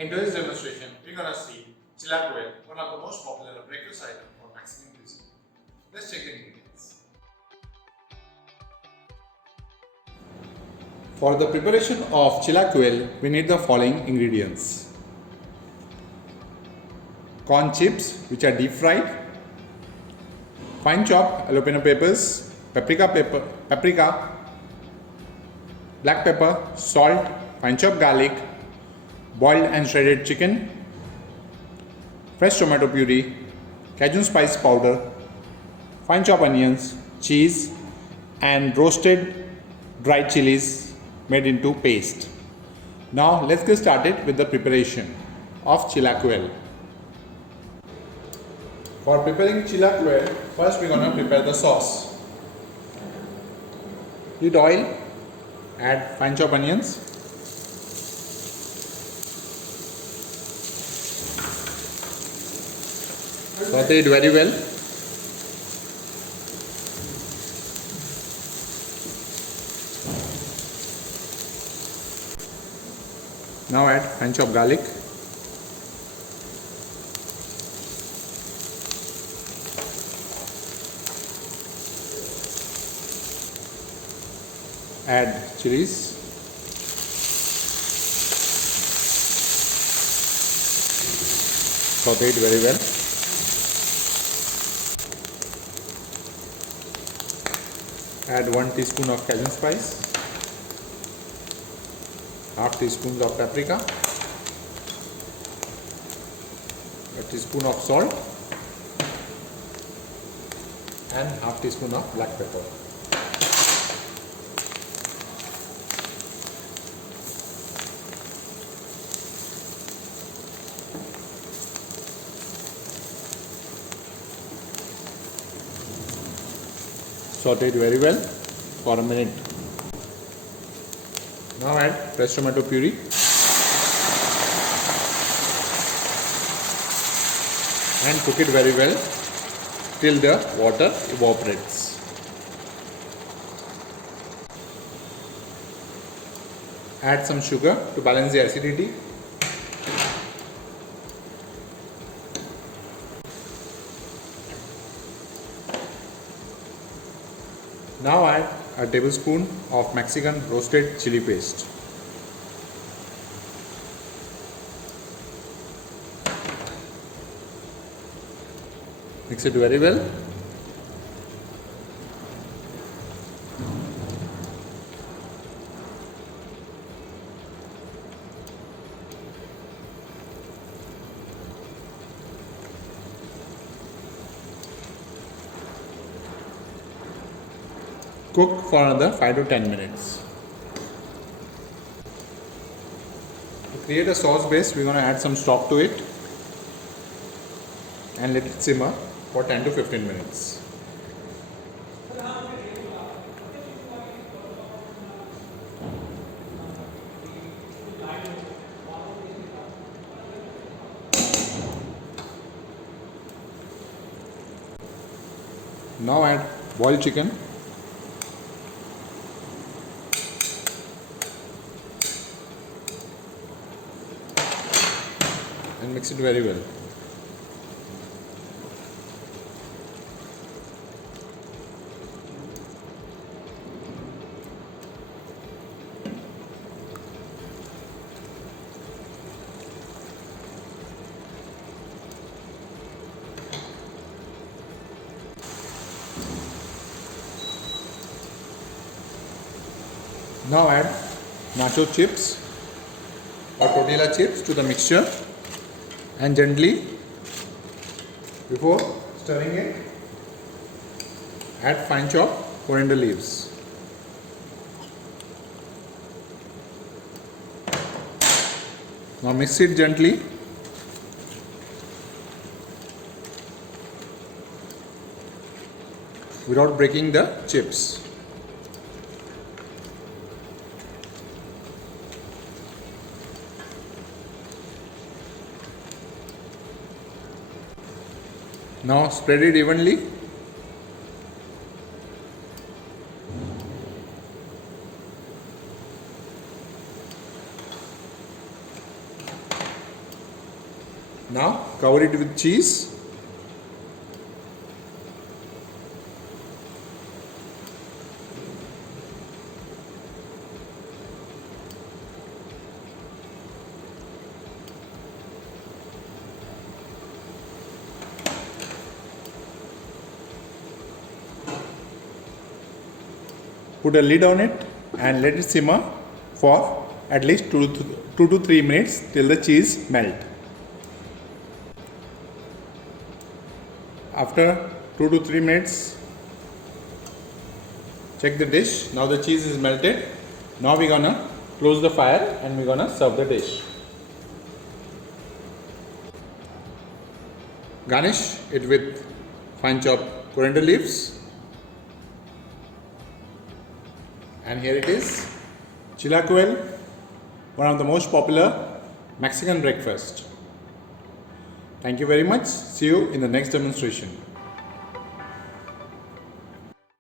In today's demonstration, we're gonna see chilaquiles, one of the most popular breakfast items for Mexican cuisine. Let's check the ingredients. For the preparation of chilaquile, we need the following ingredients: corn chips, which are deep fried, fine chopped jalapeno peppers, paprika, black pepper, salt, fine chopped garlic, boiled and shredded chicken, fresh tomato puree, Cajun spice powder, fine chopped onions, cheese, and roasted dried chilies made into paste. Now let's get started with the preparation of chilaquile. For preparing chilaquile, first we're gonna prepare the sauce. Heat oil, add fine chopped onions, saute it very well. Now add fine chopped garlic, add chilies, saute it very well. Add 1 teaspoon of Cajun spice, half teaspoon of paprika, a teaspoon of salt, and half teaspoon of black pepper. Saute it very well for a minute. Now add fresh tomato puree, and cook it very well till the water evaporates. Add some sugar to balance the acidity. Now add a tablespoon of Mexican roasted chili paste. Mix it very well. Cook for another 5 to 10 minutes. To create a sauce base, we're going to add some stock to it and let it simmer for 10 to 15 minutes. Now add boiled chicken, and mix it very well. Now add nacho chips or tortilla chips to the mixture, and gently, before stirring it, add fine chopped coriander leaves. Now mix it gently. Without breaking the chips. Now spread it evenly. Now cover it with cheese. Put a lid on it and let it simmer for at least 2 to 3 minutes till the cheese melt. After 2 to 3 minutes, check the dish. Now the cheese is melted. Now we're gonna close the fire and we're gonna serve the dish. Garnish it with fine chopped coriander leaves. And here it is, Chilaquiles, one of the most popular Mexican breakfast. Thank you very much. See you in the next demonstration.